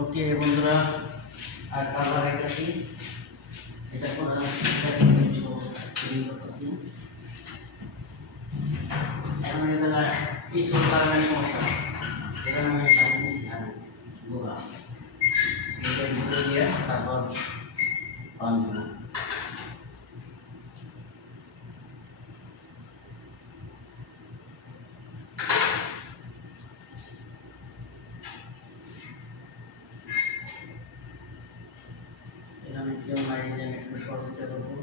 ওকে বন্ধুরা, আর কাল লাগাইতেছি এটা করছি এখন এটা পিছন লাগানোর সমস্যা, এখানে আমি সাজিয়ে নিচ্ছি আর গোলা এটা ভিতরে দিয়ে তারপর বাঁধবো। এখানে কেউ নাই যে আমি একটু সহযোগিতা করবো।